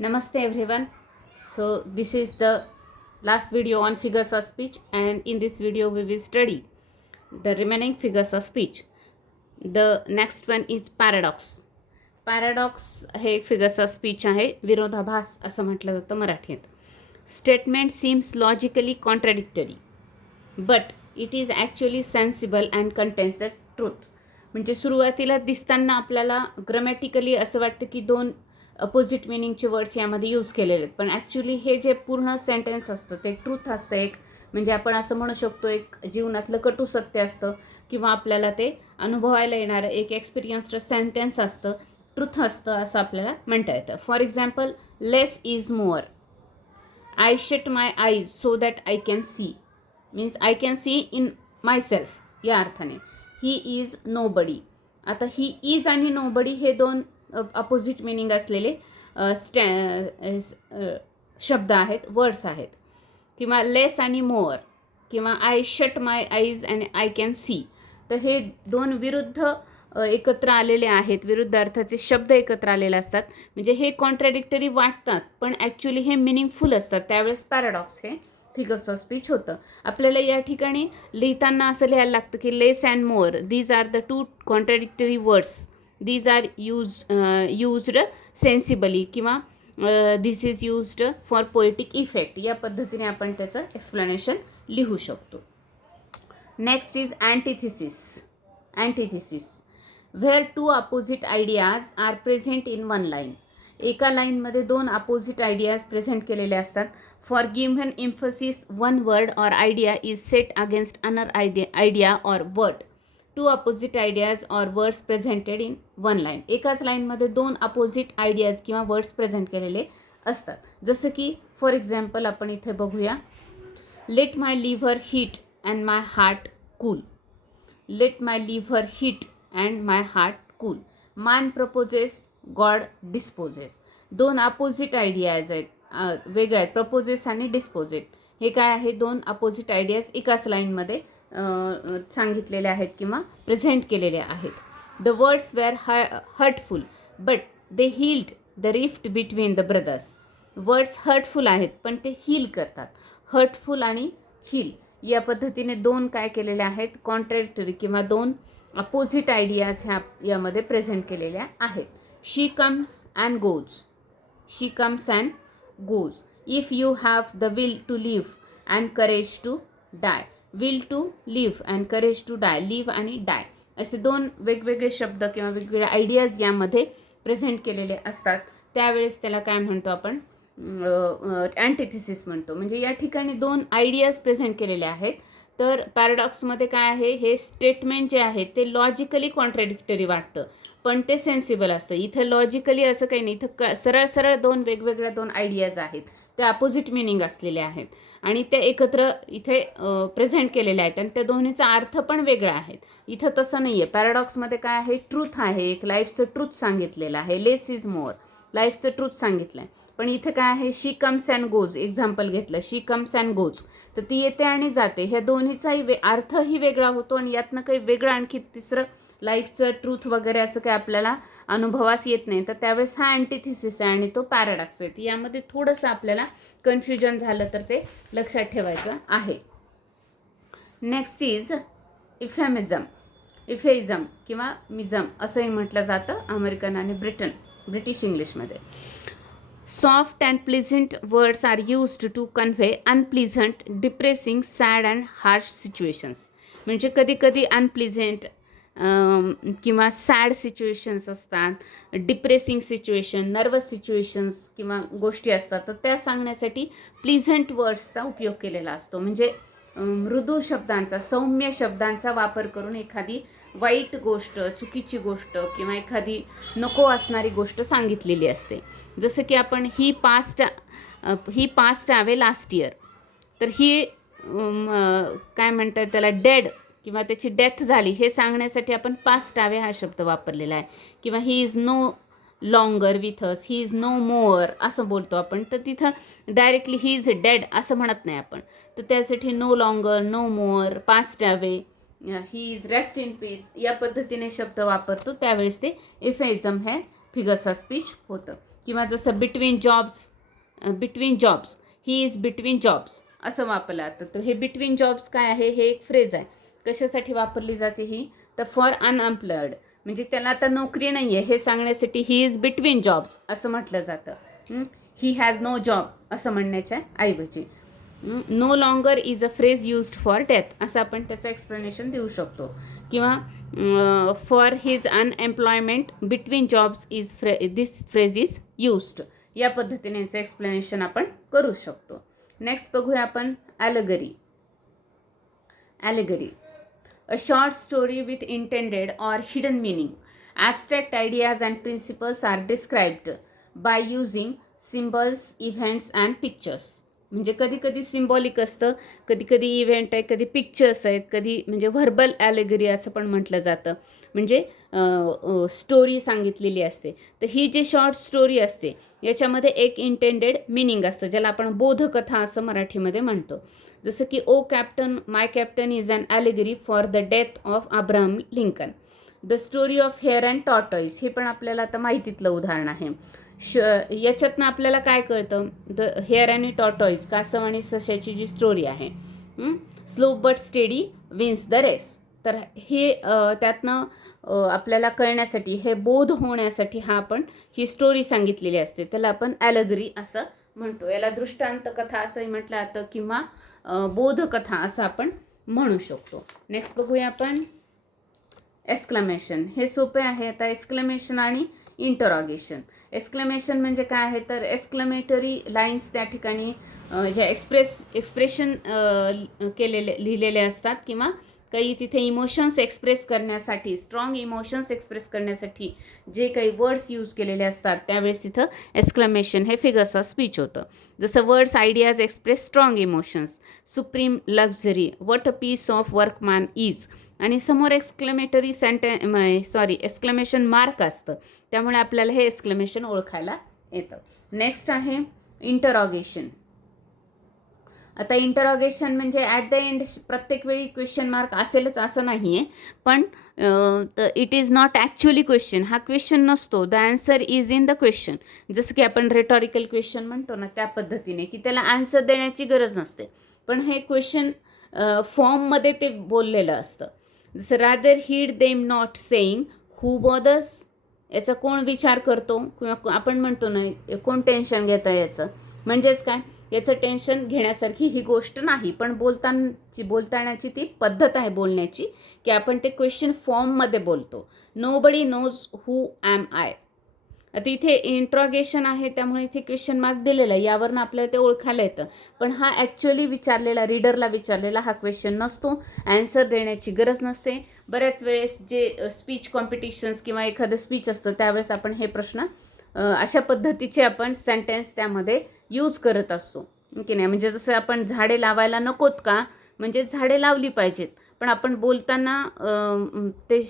Namaste everyone. So this is the last video on figures of speech, and in this video we will study the remaining figures of speech. The next one is paradox. Paradox हे figures of speech आहे. विरोधाभास असं म्हटलं जातं मराठीत. Statement seems logically contradictory, but it is actually sensible and contains the truth. म्हणजे सुरुवातीला दिसताना आपल्याला ग्रामॅटिकली असं वाटतं की दोन अपोजिट मिनिंगचे वर्ड्स यामध्ये यूज केलेले आहेत, पण ॲक्च्युली हे जे पूर्ण सेंटेन्स असतं ते ट्रूथ असतं एक. म्हणजे आपण असं म्हणू शकतो एक जीवनातलं कटू सत्य असतं किंवा आपल्याला ते अनुभवायला येणारं एक एक्सपिरियन्स्ड सेंटेन्स असतं, ट्रूथ असतं असं आपल्याला म्हणता येतं. For example, less is more. I shut my eyes so that I can see, means I can see in myself या अर्थाने. He is nobody. आता ही इज आणि नोबडी हे दोन अपोजिट मिनिंग असलेले शब्द आहेत, वर्ड्स आहेत. किंवा लेस आणि मोअर किंवा I shut my eyes and I can see, तर हे दोन विरुद्ध एकत्र आलेले आहेत, विरुद्ध अर्थाचे शब्द एकत्र आलेले असतात. म्हणजे हे कॉन्ट्रॅडिक्टरी वाटतात पण ॲक्च्युली हे मिनिंगफुल असतात. त्यावेळेस पॅराडॉक्स हे फिगर्स ऑफ स्पीच होतं. आपल्याला या ठिकाणी लिहिताना असं लिहायला लागतं की less and more, these are the two contradictory words, these are used sensibly किंवा this is used for poetic effect. या पद्धतीने आपण त्याचं एक्सप्लेनेशन लिहू शकतो. Next is antithesis. Antithesis where two opposite ideas are present in one line. एका लाईनमध्ये दोन अपोजिट आयडियाज प्रेझेंट केलेले असतात. For given emphasis one word or idea is set against another idea or word. Two opposite ideas और words presented in one line. एकाच लाईनमध्ये दोन opposite ideas किंवा वर्ड्स प्रेझेंट केलेले असतात. जसं की फॉर एक्झाम्पल आपण इथे बघूया, let my liver heat and my heart cool. Let my liver heat and my heart cool. Man proposes, God disposes. दोन अपोजिट आयडियाज आहेत, वेगळ्या आहेत, प्रपोजेस आणि डिस्पोजेट. हे काय आहे, दोन अपोजिट आयडियाज एकाच लाईनमध्ये सांगितलेले आहेत किंवा प्रेझेंट केलेले आहेत. The words were hurtful but they healed the rift between the brothers. Words hurtful आहेत पण ते हील करतात. हर्टफुल आणि हील या पद्धतीने दोन काय केलेले आहेत, कॉन्ट्रॅडिक्टरी किंवा दोन अपोजिट आयडियाज ह्या यामध्ये प्रेझेंट केलेल्या आहेत. She comes and goes. She comes and goes. If you have the will to live and courage to die. Will to live and courage to die. Live आणि डाय असे दोन वेगवेगळे शब्द किंवा वेगवेगळे आयडियाज यामध्ये प्रेझेंट केलेले असतात. त्यावेळेस त्याला काय म्हणतो आपण, अँटिथिसिस म्हणतो. म्हणजे या ठिकाणी दोन आयडियाज प्रेझेंट केलेले आहेत. तर पॅराडॉक्समध्ये काय आहे, हे स्टेटमेंट जे आहे ते लॉजिकली कॉन्ट्रॅडिक्टरी वाटतं पण ते सेन्सिबल असतं. इथं लॉजिकली असं काही नाही, इथं सरळ सरळ दोन वेगवेगळ्या दोन आयडियाज आहेत, ते अपोजिट मिनिंग असलेले आहेत आणि ते एकत्र इथे प्रेझेंट केलेले आहेत आणि त्या दोन्हीचा अर्थ पण वेगळा आहे. इथं तसं नाही आहे. पॅराडॉक्समध्ये काय आहे, ट्रूथ आहे, एक लाईफचं ट्रूथ सांगितलेलं आहे. लेस इज मोअर, लाईफचं ट्रूथ सांगितलं आहे. पण इथं काय आहे, शी कम्स अँड गोज. एक्झाम्पल घेतलं, शी कम्स अँड गोज, तर ती येते आणि जाते. ह्या दोन्हीचाही अर्थही वेगळा होतो आणि यातनं काही वेगळं आणखी तिसरं लाईफचं ट्रूथ वगैरे असं काही आपल्याला अनुभवास येत नाही. तर त्यावेळेस हा अँटिथिसिस आहे आणि तो पॅराडॉक्स आहे. यामध्ये थोडंसं आपल्याला कन्फ्युजन झालं तर ते लक्षात ठेवायचं आहे. Next is इफेमिझम. इफेइझम किंवा मिझम असंही म्हटलं जातं अमेरिकन आणि ब्रिटिश इंग्लिशमध्ये. Soft and pleasant words are used to convey unpleasant, depressing, sad and harsh situations. म्हणजे कधी कधी अनप्लिझंट किंवा सॅड सिच्युएशन्स असतात, डिप्रेसिंग सिच्युएशन, नर्वस सिच्युएशन्स किंवा गोष्टी असतात, तर त्या सांगण्यासाठी प्लिझंट वर्ड्सचा उपयोग केलेला असतो. म्हणजे मृदू शब्दांचा, सौम्य शब्दांचा वापर करून एखादी वाईट गोष्ट, चुकीची गोष्ट किंवा एखादी नको असणारी गोष्ट सांगितलेली असते. जसं की आपण ही पास्ट अवे लास्ट इयर, तर ही काय म्हणतात त्याला, डेड किंवा त्याची डेथ झाली हे सांगण्यासाठी आपण पास्ट अवे हा शब्द वापरलेला आहे. किंवा he is no longer with us, he is no more असं बोलतो आपण. तर तिथं डायरेक्टली ही इज डेड असं म्हणत नाही आपण. तर त्यासाठी no longer, no more, passed away, he is rest in peace या पद्धतीने शब्द वापरतो. त्यावेळेस ते इफेइझम हे फिगर्स ऑफ स्पीच होतं. किंवा जसं between jobs, he is between jobs असं वापरलं जातं. तर हे बिटवीन जॉब्स काय आहे, हे एक फ्रेज आहे. कशासाठी वापरली जाते ही, तर फॉर अनएम्प्लॉयड, म्हणजे त्याला आता नोकरी नाही आहे हे सांगण्यासाठी ही इज बिटवीन जॉब्स असं म्हटलं जातं. ही हॅज नो जॉब असं म्हणण्याच्या ऐवजी. No longer is a phrase used for death असं आपण त्याचं एक्सप्लेनेशन देऊ शकतो. किंवा for his unemployment between jobs is this phrase is used. या पद्धतीने याचं एक्सप्लेनेशन आपण करू शकतो. नेक्स्ट बघूया आपण ॲलेगरी. A short story with intended or hidden meaning. Abstract ideas and principles are described by using symbols, events and pictures. म्हणजे कधी कधी सिम्बॉलिक असतं, कधी कधी इव्हेंट आहे, कधी पिक्चर्स आहेत, कधी म्हणजे व्हर्बल ॲलेगरी असं पण म्हटलं जातं. म्हणजे स्टोरी सांगितलेली असते. तर ही जी शॉर्ट स्टोरी असते याच्यामध्ये एक इंटेंडेड मिनिंग असतं, ज्याला आपण बोधकथा असं मराठीमध्ये म्हणतो. जसं की O captain my captain is an allegory for the death of Abraham Lincoln. The story of hare and tortoise, हे पण आपल्याला आता माहितीतलं उदाहरण आहे. याच्यातनं आपल्याला काय कळतं, द हेअर अँड टॉर्टॉईज, कासव आणि सशाची जी स्टोरी आहे, slow but steady wins the race. तर हे त्यातनं आपल्याला कळण्यासाठी, हे बोध होण्यासाठी ही स्टोरी सांगितलेली असते, त्याला आपण ॲलेगरी असं म्हणतो. याला दृष्टांत कथा असंही म्हटलं जातं किंवा बोधकथा असं आपण म्हणू शकतो. नेक्स्ट बघूया आपण एक्सक्लेमेशन. हे सोपे आहे. आता एक्सक्लेमेशन आणि इंटरॉगेशन. एक्सक्लेमेशन म्हणजे काय आहे, तर एक्सक्लेमेटरी लाईन्स त्या ठिकाणी ज्या एक्सप्रेशन लिहिलेले असतात किंवा काही तिथे इमोशन्स एक्सप्रेस करण्यासाठी, स्ट्रॉंग इमोशन्स एक्सप्रेस करण्यासाठी जे काही वर्ड्स यूज केलेले असतात त्यावेळेस तिथं एक्सक्लेमेशन हे फिगर्स ऑफ स्पीच होतं. जसं words ideas express strong emotions, supreme luxury, what a piece of workman is. आणि समोर एक्सक्लेमेशन मार्क असतं, त्यामुळे आपल्याला हे एक्सक्लेमेशन ओळखायला येतं. नेक्स्ट आहे इंटरॉगेशन. आता इंटरॉगेशन म्हणजे ॲट द एंड प्रत्येक वेळी क्वेश्चन मार्क असेलच असं नाही आहे, पण it is not actually question. हा क्वेश्चन नसतो, the answer is in the question. जसं की आपण रेटॉरिकल क्वेश्चन म्हणतो ना, त्या पद्धतीने की त्याला आन्सर देण्याची गरज नसते, पण हे क्वेश्चन फॉर्ममध्ये ते बोललेलं असतं. जसं rather heed them not saying who bothers, याचा कोण विचार करतो, किंवा आपण म्हणतो ना कोण टेन्शन घेतं याचं, म्हणजेच काय, याचं टेन्शन घेण्यासारखी ही गोष्ट नाही, पण बोलतानाची ती पद्धत आहे बोलण्याची, की आपण ते क्वेश्चन फॉर्ममध्ये बोलतो. Nobody knows who am I. आता इथे इंट्रॉगेशन आहे, त्यामुळे इथे क्वेश्चन मार्क दिलेला आहे, यावरनं आपल्याला ते ओळखायला येतं. पण हा ॲक्च्युअली रीडरला विचारलेला हा क्वेश्चन नसतो, ॲन्सर देण्याची गरज नसते. बऱ्याच वेळेस जे स्पीच कॉम्पिटिशन्स किंवा एखादं स्पीच असतं त्यावेळेस आपण हे प्रश्न अशा पद्धतीचे आपण सेंटेन्स त्यामध्ये यूज करत असतो की नाही. म्हणजे जसं आपण झाडे लावायला नकोत का, म्हणजे झाडे लावली पाहिजेत, पण आपण बोलताना ते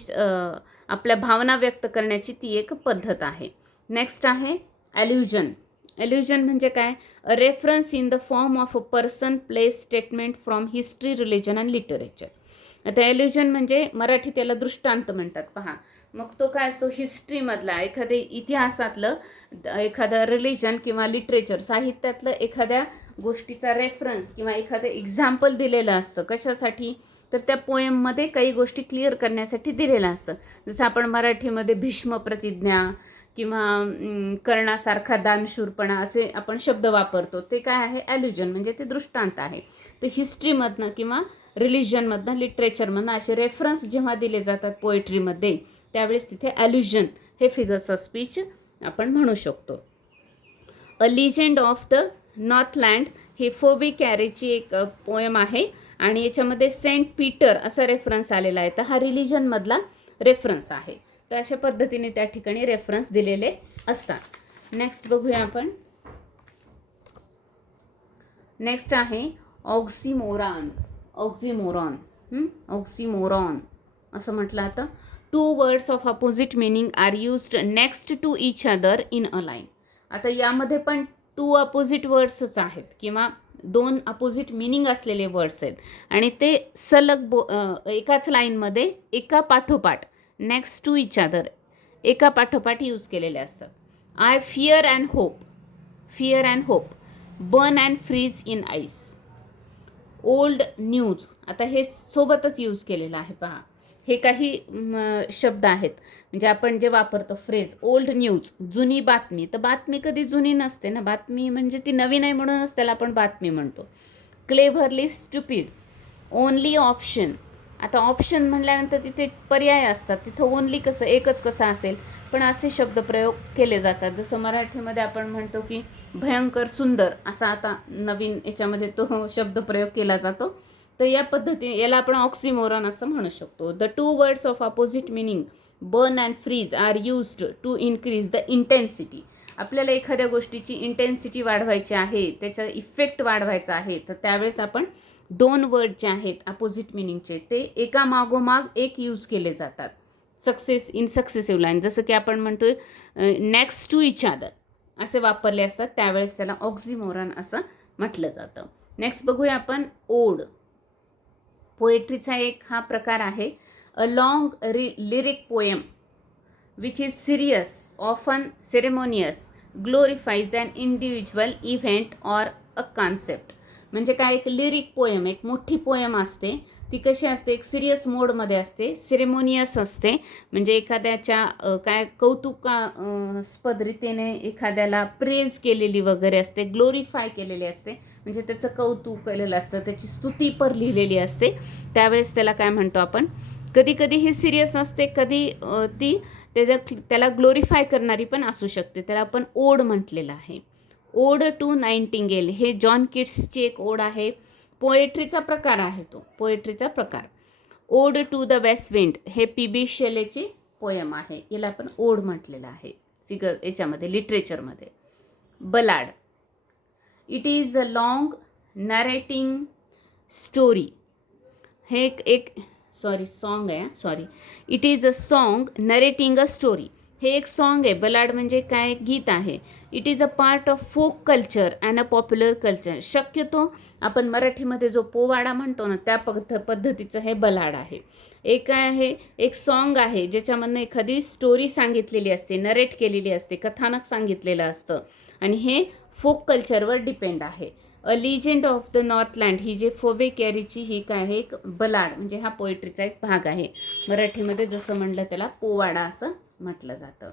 आपल्या भावना व्यक्त करण्याची ती एक पद्धत आहे. नेक्स्ट आहे ॲल्युजन. ॲल्युजन म्हणजे काय, a reference in the form of a person, place, statement from history, religion and literature. आता ॲल्युजन म्हणजे मराठीत त्याला दृष्टांत म्हणतात. पहा, मग तो काय असतो, हिस्ट्रीमधला, एखाद्या इतिहासातलं, एखादं रिलिजन किंवा लिटरेचर, साहित्यातलं एखाद्या गोष्टीचा रेफरन्स किंवा एखादं एक्झाम्पल दिलेलं असतं. कशासाठी, तर त्या पोएममध्ये काही गोष्टी क्लिअर करण्यासाठी दिलेलं असतं. जसं आपण मराठीमध्ये भीष्म प्रतिज्ञा किंवा कर्णासारखा दानशूरपणा असे आपण शब्द वापरतो, ते काय आहे, ॲल्युजन म्हणजे ते दृष्टांत आहे. तर हिस्ट्रीमधनं किंवा रिलिजनमधनं, लिटरेचरमधनं असे रेफरन्स जेव्हा दिले जातात पोएट्रीमध्ये, त्यावेळेस तिथे ॲल्युजन हे फिगर्स ऑफ स्पीच आपण म्हणू शकतो. A legend of the Northland ही फोबी कॅरेची एक पोएम आहे आणि याच्यामध्ये सेंट पीटर असा रेफरन्स आलेला आहे. तर हा रिलिजनमधला रेफरन्स आहे. तर अशा पद्धतीने त्या ठिकाणी रेफरन्स दिलेले असतात. नेक्स्ट बघूया आपण. नेक्स्ट आहे ऑक्सिमोरॉन. ऑक्सिमोरॉन असं म्हटलं आता. Two words of opposite meaning are used next to each other in a line. आता यामध्ये पण टू अपोजिट वर्ड्सच आहेत किंवा दोन अपोजिट मिनिंग असलेले वर्ड्स आहेत आणि ते सलग एकाच लाईनमध्ये एका पाठोपाठ, नेक्स्ट टू इच अदर, एका पाठोपाठ यूज केलेले असतात. I fear and hope, burn and freeze in ice. Old news, आता हे सोबतच यूज केलेलं आहे पहा. हे काही शब्द आहेत म्हणजे आपण जे वापरतो फ्रेज. ओल्ड न्यूज, जुनी बातमी. तर बातमी कधी जुनी नसते ना, बातमी म्हणजे ती नवीन आहे म्हणूनच त्याला आपण बातमी म्हणतो. क्लेव्हरली स्टुपिड, ओनली ऑप्शन. आता ऑप्शन म्हटल्यानंतर तिथे पर्याय असतात, तिथं ओनली कसं, एकच कसं असेल. पण असे शब्दप्रयोग केले जातात. जसं मराठीमध्ये आपण म्हणतो की भयंकर सुंदर, असा आता नवीन याच्यामध्ये तो शब्दप्रयोग केला जातो. तर या पद्धतीने याला आपण ऑक्सिमोरॉन असं म्हणू शकतो. The two words of opposite meaning burn and freeze are used to increase the intensity. आपल्याला एखाद्या गोष्टीची इंटेन्सिटी वाढवायची आहे, त्याचा इफेक्ट वाढवायचा आहे, तर त्यावेळेस आपण दोन वर्ड जे आहेत अपोजिट मिनिंगचे ते एका मागोमाग एक यूज केले जातात. सक्सेसिव्ह लाईन, जसं की आपण म्हणतोय नेक्स्ट टू इच अदर असे वापरले असतात, त्यावेळेस त्याला ऑक्सिमोरॉन असं म्हटलं जातं. नेक्स्ट बघूया आपण ओड. पोएट्रीचा एक हा प्रकार आहे. A long lyric poem which is serious, often ceremonious, glorifies an individual event or a concept. म्हणजे काय, एक लिरिक पोएम, एक मोठी पोएम असते. ती कशी असते, एक सिरियस मोडमध्ये असते, सेरेमोनियस असते, म्हणजे एखाद्याच्या काय कौतुकास्पद रीतीने एखाद्याला प्रेज केलेली वगैरे असते, ग्लोरिफाय केलेली असते, म्हणजे त्याचं कौतुक केलेलं असतं, त्याची स्तुती पर लिहिलेली असते. त्यावेळेस त्याला काय म्हणतो आपण. कधी कधी ही सिरियस असते, कधी ती त्याला ग्लोरिफाय करणारी पण असू शकते. त्याला आपण ओड म्हटलेलं आहे. ओड टू नाइटिंगेल हे जॉन किट्सची एक ओड आहे. पोएट्रीचा प्रकार आहे तो, पोएट्रीचा प्रकार. Ode to the west wind हे पी.बी. शेलेची पोयम आहे, याला आपण ओड म्हटलेलं आहे याच्यामध्ये लिटरेचरमध्ये. Ballad, it is a long narrating story. हे एक सॉन्ग आहे. It is a song narrating a story. हे एक सॉन्ग आहे. बलाड म्हणजे काय, गीत आहे. It is a part of folk culture and a popular culture. शक्यतो आपण मराठीमध्ये जो पोवाडा म्हणतो ना, त्या पद्धतीचं हे बलाड आहे. एक सॉन्ग आहे ज्याच्यामधनं एखादी स्टोरी सांगितलेली असते, नरेट केलेली असते, कथानक सांगितलेलं असतं, आणि हे फोक कल्चरवर डिपेंड आहे. अ लिजेंड ऑफ द नॉर्थलँड ही जे फोबे कॅरीची ही काय आहे, एक बलाड म्हणजे हा पोएट्रीचा एक भाग आहे. मराठीमध्ये जसं म्हणलं त्याला पोवाडा असं म्हटलं जातं.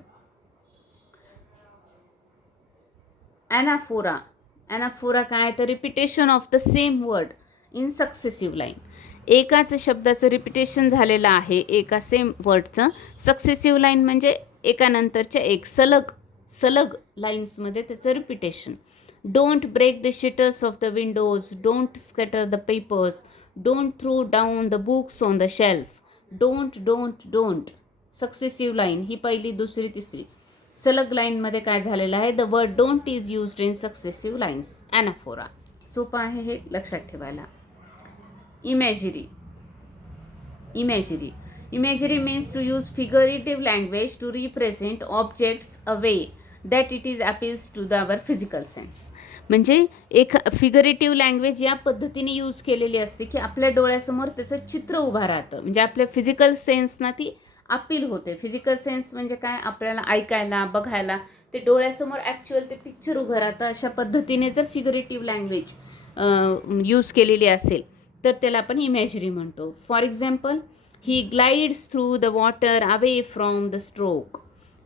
ॲनाफोरा काय, तर repetition of the same word in successive line. एकाच शब्दाचं रिपिटेशन झालेलं आहे, एका सेम वर्डचं. सक्सेसिव्ह लाईन म्हणजे एकानंतरच्या एक सलग लाईन्समध्ये त्याचं repetition. Don't break the shutters of the windows, don't scatter the papers, don't throw down the books on the shelf. Don't successive line ही पहिली, दुसरी, तिसरी. सलग लाईनमध्ये काय झालेलं आहे, the word don't is used in successive lines. Anaphora सोपं आहे हे लक्षात ठेवायला. Imagery means to use figurative language to represent objects a way that it is appeals to the our physical sense. म्हणजे एक फिगरेटिव्ह लँग्वेज या पद्धतीने यूज केलेली असते की आपल्या डोळ्यासमोर त्याचं चित्र उभं राहतं, म्हणजे आपल्या फिजिकल सेन्सना ती अपील होते. फिजिकल सेन्स म्हणजे काय, आपल्याला ऐकायला, बघायला, ते डोळ्यासमोर ॲक्च्युअल ते पिक्चर उभं राहतं. अशा पद्धतीने जर फिगरेटिव्ह लँग्वेज यूज केलेली असेल तर त्याला आपण इमेजरी म्हणतो. For example, he glides through the water away from the stroke.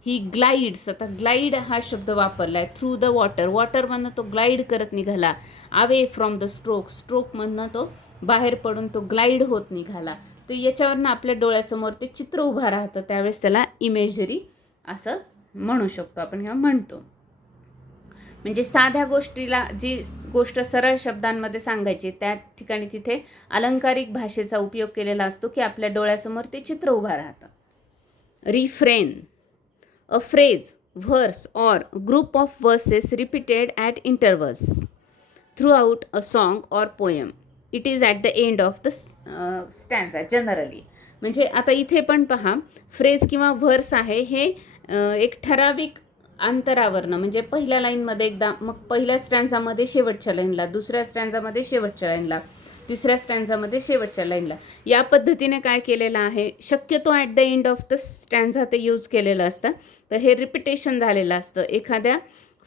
He glides, आता ग्लाइड हा शब्द वापरला आहे. थ्रू द वॉटरमधनं तो ग्लाइड करत निघाला. अवे फ्रॉम द स्ट्रोकमधनं तो बाहेर पडून तो ग्लाइड होत निघाला. तर याच्यावरनं आपल्या डोळ्यासमोर ते चित्र उभं राहतं, त्यावेळेस त्याला इमेजरी असं म्हणू शकतो आपण, किंवा म्हणतो. म्हणजे साध्या गोष्टीला जी गोष्ट सरळ शब्दांमध्ये सांगायची, त्या ठिकाणी तिथे अलंकारिक भाषेचा उपयोग केलेला असतो की आपल्या डोळ्यासमोर ते चित्र उभं राहतं. Refrain, a phrase, verse or group of verses repeated at intervals throughout a song or poem. It is at the end of the stanza generally. म्हणजे आता इथे पण पहा, फ्रेज किंवा व्हर्स आहे हे एक ठराविक अंतरावरनं, म्हणजे पहिल्या लाईनमध्ये एकदा, मग पहिल्या स्टॅन्झामध्ये शेवटच्या लाईनला, दुसऱ्या स्टॅन्झामध्ये शेवटच्या लाईनला, तिसऱ्या स्टँझामध्ये शेवटच्या लाईनला. या पद्धतीने काय केलेलं आहे, शक्यतो at the end of the stanza ते यूज केलेलं असतं. तर हे रिपिटेशन झालेलं असतं एखाद्या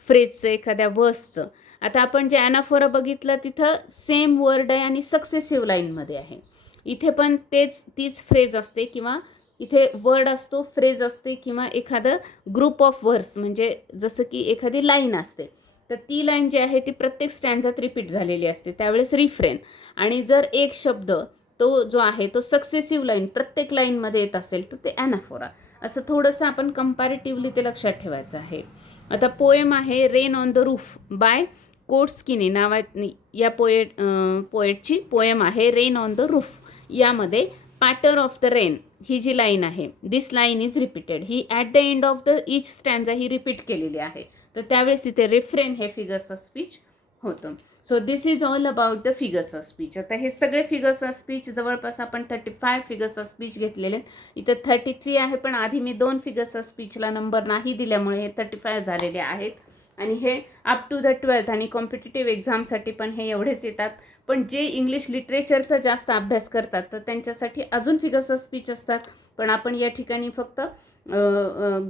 फ्रेजचं, एखाद्या वर्सचं. आता आपण जे ॲनाफोरा बघितलं तिथं सेम वर्ड आहे आणि सक्सेसिव्ह लाईनमध्ये आहे. इथे पण तीच फ्रेज असते किंवा इथे वर्ड असतो, फ्रेज असते किंवा एखादं ग्रुप ऑफ वर्ड्स, म्हणजे जसं की एखादी लाईन असते. तर ती लाईन जी आहे ती प्रत्येक स्टँझात रिपीट झालेली असते, त्यावेळेस रिफ्रेन. आणि जर एक शब्द तो जो आहे तो सक्सेसिव्ह लाईन प्रत्येक लाईनमध्ये येत असेल तर ते ॲनाफोरा. असं थोडंसं आपण कंपॅरेटिव्हली ते लक्षात ठेवायचं आहे. आता पोएम आहे rain on the roof by Coates Kinney या पोएटची पोएम आहे रेन ऑन द रूफ. यामध्ये पॅटर ऑफ द रेन ही जी लाईन आहे, दिस लाईन इज रिपीटेड, ही at the end of the each stanza ही रिपीट केलेली आहे. तर त्यावेळेस तिथे रेफ्रेन हे फिगर्स ऑफ स्पीच होतं. So this is all about the figures of speech. आता हे सगळे फिगर्स ऑफ स्पीच जवळपास आपण 35 फिगर्स ऑफ स्पीच घेतलेले. इथं 33 आहे, पण आधी मी 2 फिगर्स ऑफ स्पीचला नंबर नाही दिल्यामुळे हे 35 झालेले आहेत. आणि हे अप टू द 12th आणि कॉम्पिटिटिव्ह एक्झामसाठी पण हे एवढेच येतात. पण जे इंग्लिश लिटरेचरचा जास्त अभ्यास करतात तर त्यांच्यासाठी अजून फिगर्स ऑफ स्पीच असतात. पण आपण या ठिकाणी फक्त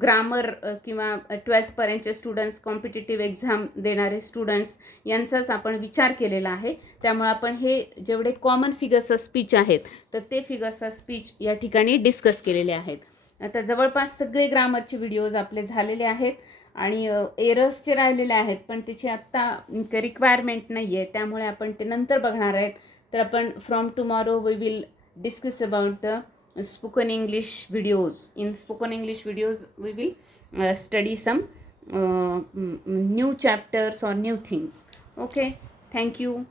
ग्रामर किंवा 12thपर्यंतचे स्टुडंट्स, कॉम्पिटिटिव्ह एक्झाम देणारे स्टुडंट्स यांचाच आपण विचार केलेला आहे. त्यामुळे आपण हे जेवढे कॉमन फिगर्स ऑफ स्पीच आहेत तर ते फिगर्स ऑफ स्पीच या ठिकाणी डिस्कस केलेले आहेत. आता जवळपास सगळे ग्रामरचे व्हिडिओज आपले झालेले आहेत आणि एरर्सचे राहिलेले आहेत, पण त्याची आत्ता रिक्वायरमेंट नाही आहे, त्यामुळे आपण ते नंतर बघणार आहेत. तर आपण from tomorrow we will discuss about the spoken English videos. In spoken English videos we will study some new chapters or new things. Okay, thank you.